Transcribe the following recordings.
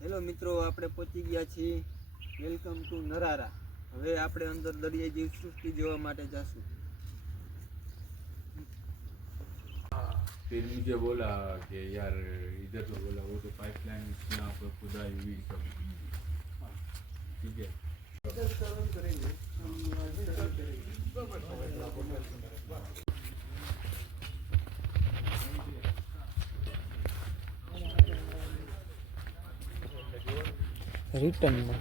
Hello મિત્રો, આપણે પહોંચી ગયા છીએ વેલકમ ટુ નરારા। હવે આપણે અંદર દરિયાઈ જીવસૃષ્ટિ જોવા માટે જશું। फिर मुझे बोला कि यार इधर तो बोला वो तो पाइपलाइन यहाँ पर खुदाई हुई सब ठीक है। रिटर्न में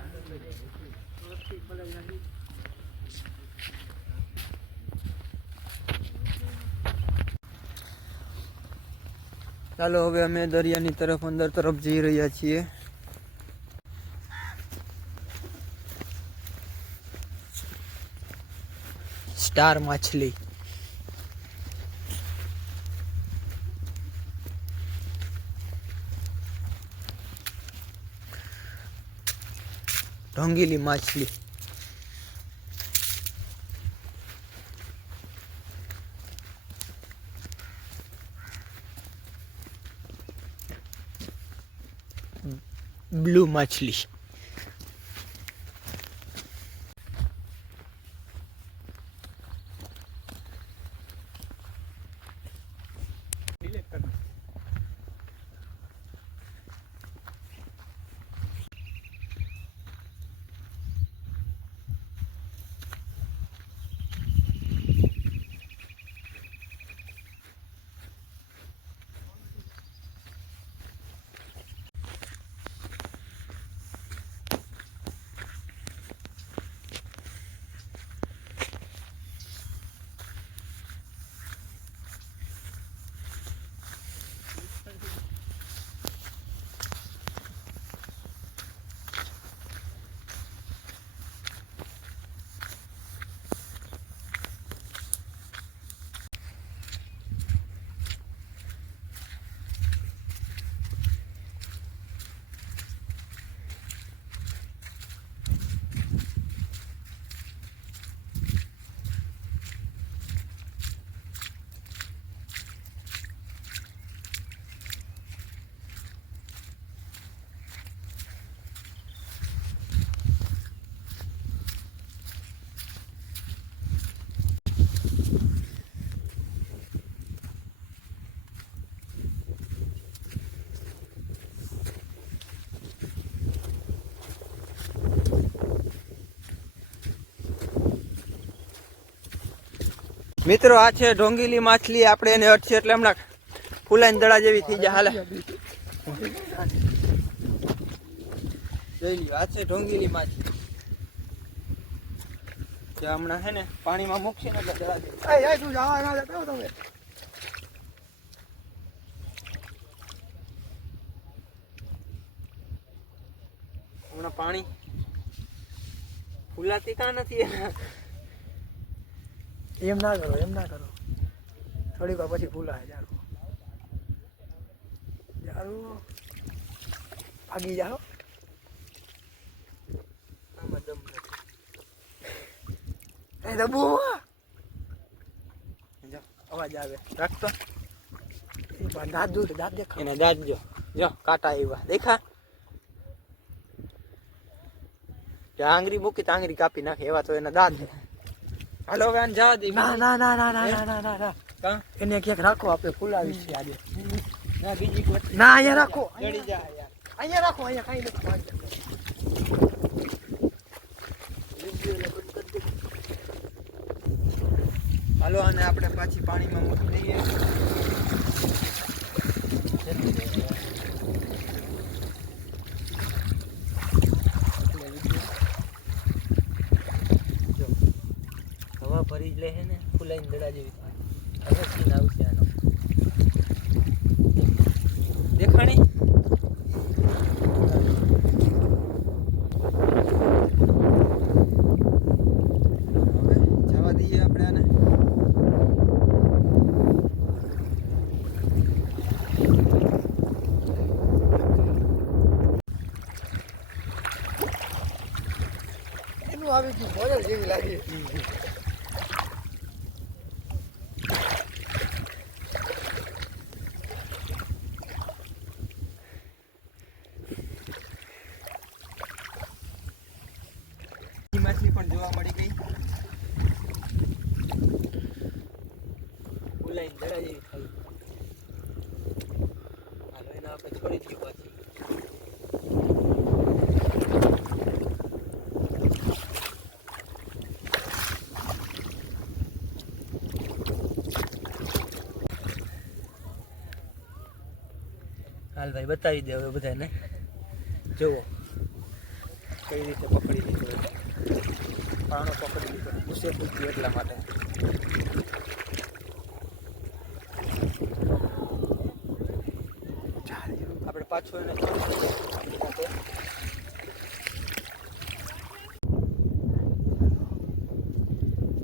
ચાલો હવે અમે દરિયાની તરફ અંદર તરફ જઈ રહ્યા છીએ। સ્ટાર માછલી ઢોંગીલી માછલી ब्लू मछली મિત્રો આ છે ઢોંગીલી માછલી। આપણે એને અટશે એટલે હમણાં ફૂલાઈને દડા જેવી થઈ જાય। હાલે જોઈ લ્યો, આ છે ઢોંગીલી માછલી। જે હમણાં છે ને પાણીમાં મૂકશે ને એટલે દડા જેવી તું જવા ના જતો તમે। હમણાં પાણી ફૂલાતી કાં નથી એમ ના કરો, એમ ના કરો, થોડીક વાર પછી ફૂલાય જારું જારું ભાગી જાઓ। આમાં દમ એ દબુ નથી। અવાજ આવે રાખતો દાંત દૂધ દાંત દેખા એને દાંત જો કાંટા આવ્યા દેખા। આંગળી મૂકી તો આંગળી કાપી નાખે એવા તો એના દાંત। હાલો હવે આને જવા દે। ના ના ના ના ના ના ના ના કાં એને ક્યાંક રાખો, આપણે ફૂલાવી છે આજે। ના બીજી કોઈ ના અહીંયા રાખો, જડી જાય યાર। અહીંયા રાખો, અહીંયા કાંઈ નથી વાંધો। હાલો અને આપણે પાછી પાણીમાં મૂકી દઈએ। જો હવા ભરી જ લે છે ને ફૂલાઈને દડા જેવી હવે સીન આવશે આનો દેખાણી। હવે જવા દઈએ આપણે આને। એનું આવી ગયું મોડલ જેવી લાગી। ફૂલાઈને દડા જેવી થઈ. હાલો એને આપણે છોડી દઈએ પાછી. હાલ ભાઈ બતાવી દે હવે બધાને જુઓ કઈ રીતે પકડી લીધો. પાણો પકડી લીધો ગુસ્સે પૂછ્યું એટલા માટે. આપણે પાછું એને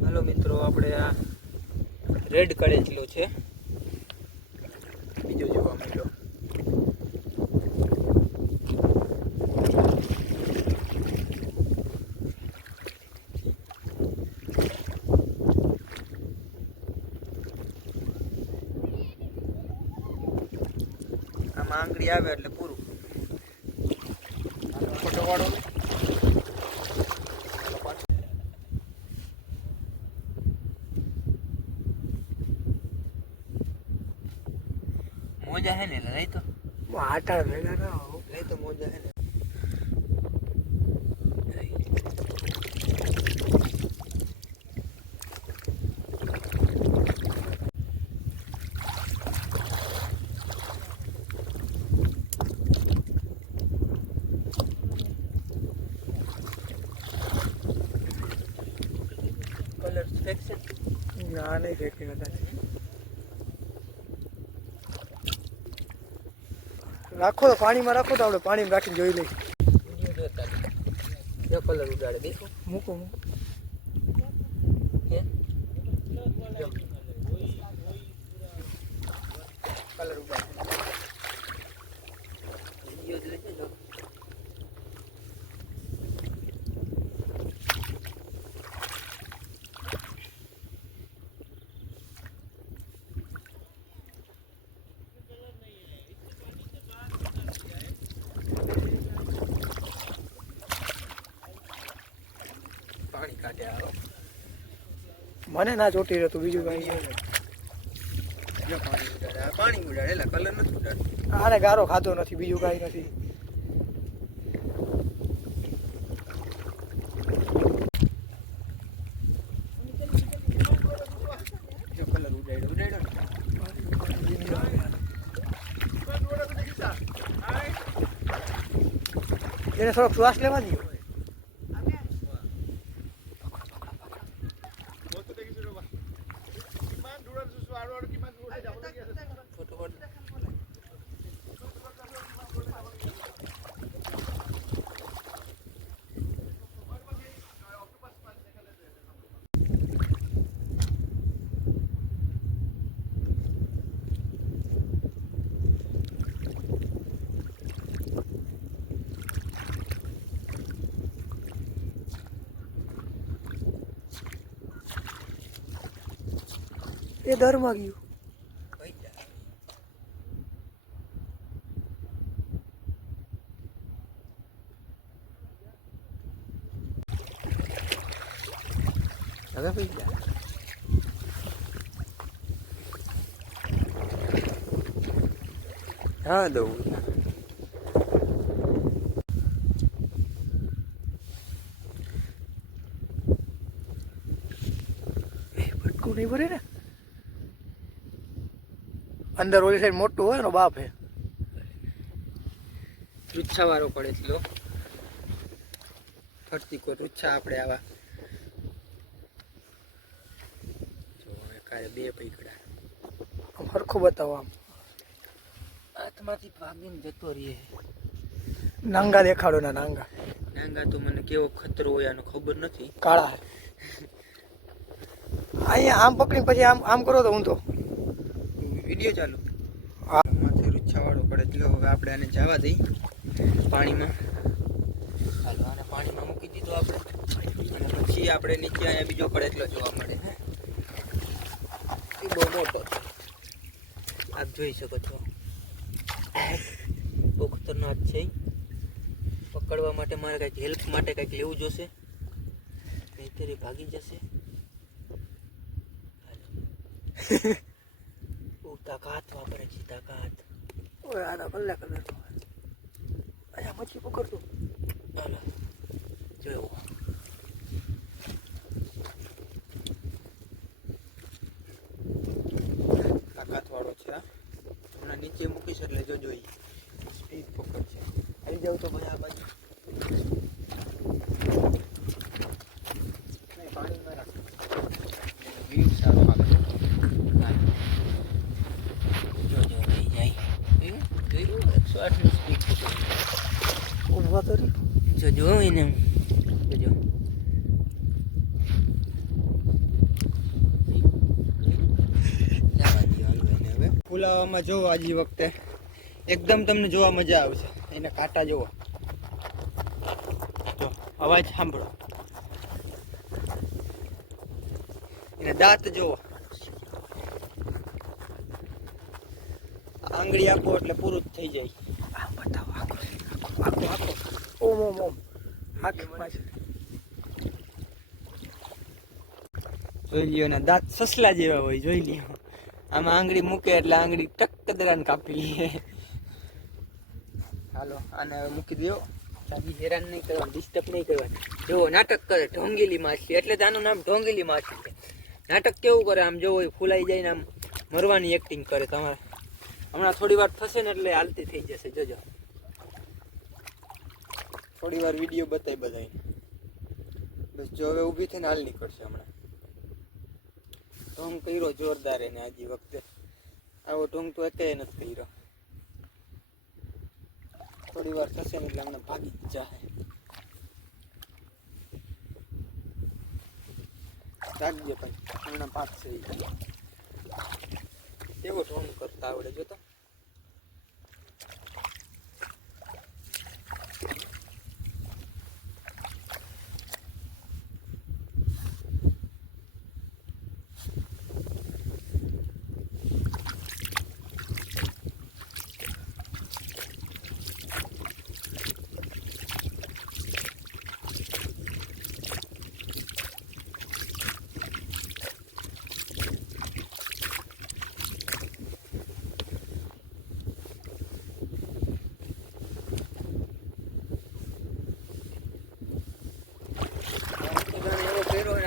હાલો મિત્રો આપણે આ રેડ કળેચલો છે બીજો જોવા મળ્યો. આમાં આંગળી આવે એટલે પૂરું. ફોટો વાળો મોજા હે ને લઈ તો આટા ભેગા ના લઈ તો મોજા હે ને. કલર ફેક્શન ના નહીં ફેંકી હતા. રાખો તો પાણીમાં રાખો તો આપણે પાણીમાં રાખીને જોઈ લઈએ. વિડીયો જોતા જો કલર ઉડાડે દેખો. મૂકો મૂકો જો કલર ઉડાડે વિડીયો જોઈ છે જો. પાણી કાઢે આવો મને ના ચોટી રહ્યો તું બીજું કઈ પાણી ઉડાડે એટલે કલર નથી ઉડાડે. આને ગારો ખાધો નથી બીજું કઈ નથી. જો કલર ઉડાડ્યો ઉડાડ્યો એને થોડોક શ્વાસ લેવા દો. એ દરમાં ગયું. હવે ભાઈ હા દઉં ભટકું નહીં ભરે ને. અંદર ઓલી સાઈડ મોટું હોય એનો બાપ હે. રૂચ્છા વાળો પડે છે લો. ફરતી કોઈ રૂચ્છા આપણે આવા કાલે બે પૈકડા આમ હરખું બતાવો. આમ હાથમાંથી ભાગીને જતો રહીએ. નાંગા દેખાડો ના નાંગા. નાંગા તો મને કેવો ખતરો હોય આનો ખબર નથી. કાળા હે. અહીંયા આમ પકડીને પછી આમ આમ કરો તો હું તો વિડીયો ચાલુ. આ માથે રૂચ્છાવાળો પડે તો હવે આપણે આને જવા દઈ પાણીમાં. હાલો આને પાણીમાં મૂકી દીધો આપણે. અને પછી આપણે નીચે અહીંયા બીજો પડે એટલો જોવા મળે. એ બહુ મોટો આપ જોઈ શકો છો. બહુ ખતરનાક છે. પકડવા માટે મારે કંઈક હેલ્પ માટે કંઈક લેવું જોશે નહીંતર એ ભાગી જશે. તાકાત વાપરે છે તાકાત. ઓય આનો કલાક કલર તો અયા મચ્છી પકડતો. હાલો જો તાકાત વાળો છે. હમણાં નીચે મૂકીશ એટલે જોજો ઈ સ્પીડ પકડ છે. આવી જાવ તો ભાઈ આ બાજુ. નહીં પાણીમાં રાખ. વીડ સારો આવે. જોજો લઈ જાય. જોયું 108 ની સ્પીડ પકડ. ઊભા કરી જોજો એને જોજો. ફુલાવામાં જોવો આજી વખતે એકદમ તમને જોવા મજા આવશે. એને કાંટા જોવો, જો અવાજ સાંભળો, એને દાંત જોવો. આંગળી આપો એટલે પૂરું જ થઈ જાય. આ બતાવો આખો આખો આખો ઓમ ઓમ ઓમ આખો જોઈ લ્યો. એના દાંત સસલા જેવા હોય, જોઈ લ્યો. આમાં આંગળી મૂકે એટલે આંગળી ટક દરાને કાપી લે. હાલો આને હવે મૂકી દો. ચાલી હેરાન નહીં કરવાનું, ડિસ્ટર્બ નહીં કરવાનું. જો નાટક કરે ઢોંગીલી માછલી, એટલે જ આનું નામ ઢોંગીલી માછલી છે. નાટક કેવું કરે આમ જોવો, ફૂલાઈ જાય ને આમ મરવાની એક્ટિંગ કરે. તમારે હમણાં થોડી વાર થશે ને એટલે હાલતી થઈ જશે. જોજો થોડી વાર વિડીયો બતાવી બધાને. બસ જો હવે ઊભી થઈને હાલ નીકળશે. હમણાં ઢોંગ કર્યો જોરદાર એને આજી વખતે. આવો ઢોંગ તો એકેય નથી કર્યો. થોડી વાર થશે ને એટલે હમણાં ભાગી જ જાય. રાખજો ભાઈ, હમણાં પાકશે. એવો ઢોંગ કરતા આવડે જોતો.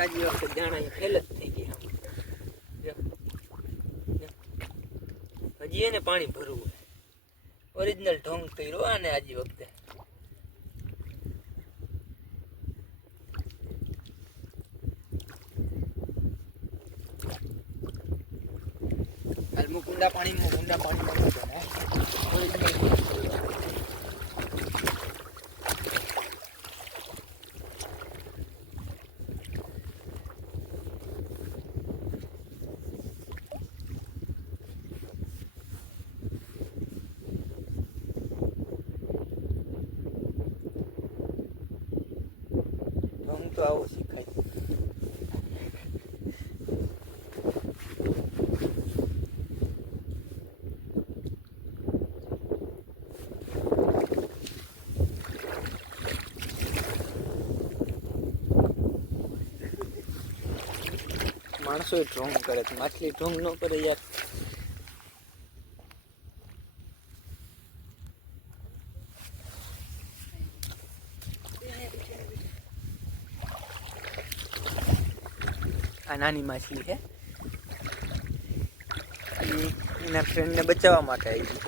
આજી વખતે જાણા ફેલ જ થઈ ગયા. હજી એને પાણી ભરવું. ઓરિજિનલ ઢોંગ કર્યો આને આજી વખતે. હાલ ઊંડા પાણીમાં ઓરિજિનલ તો આવો શીખાય. માણસો ઢોંગ કરે છે, માછલી ઢોંગ ન કરે યાર. આ નાની માછલી છે, એના ફ્રેન્ડને બચાવવા માટે આવી છે.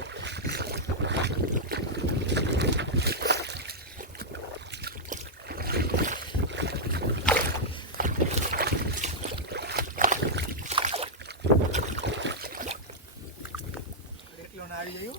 આવી ગયું.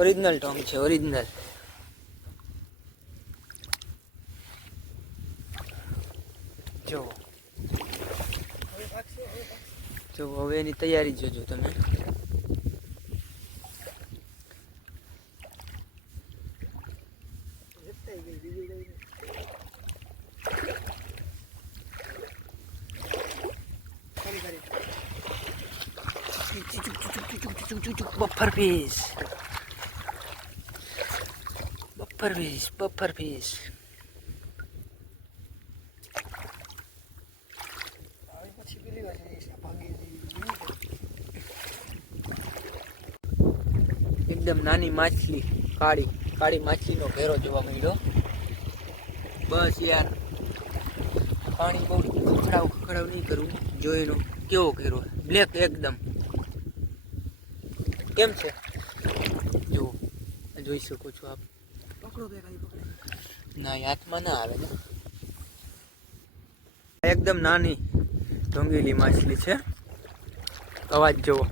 ઓરિજિનલ ઢોંગ છે, ઓરિજિનલ. જો જો હવે એની તૈયારી જોજો તમે. Buffer fish, buffer fish, buffer fish. એકદમ નાની માછલી, કાળી કાળી માછલીનો ઘેરો જોવા મળ્યો. બસ યાર, પાણી બહુ ખખડાવ નહીં કરવું. જો એનો કેવો ઘેરો, બ્લેક એકદમ. કેમ છે જુઓ, જોઈ શકો છો આપ. પકડો બે કાંઈ પકડે ના, હાથમાં ના આવે ને. એકદમ નાની ઢોંગેલી માછલી છે. અવાજ જુઓ.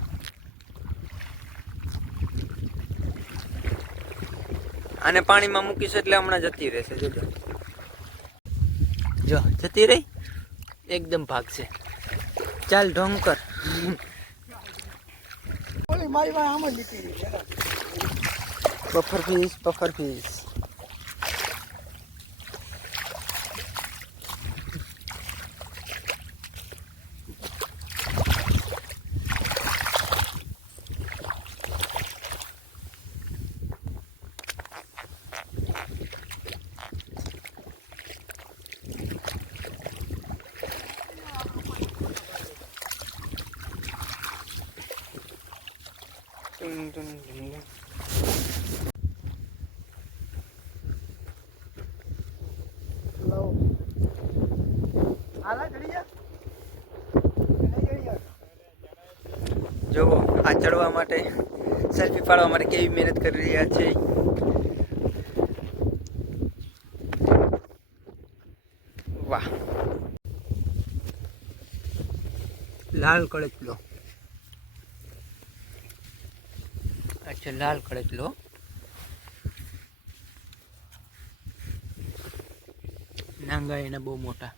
આને પાણીમાં મૂકીશ એટલે હમણાં જતી રહેશે. જોજો, જો જતી રહી, એકદમ ભાગશે. ચાલ ઢોંગ કર. Buffer fish, buffer fish. જોવો આ ચડવા માટે, સેલ્ફી પાડવા માટે કેવી મહેનત કરી રહ્યા છે. વાહ, લાલ કળચલો. અચ્છા, લાલ કળચલો. નાંગા એના બહુ મોટા.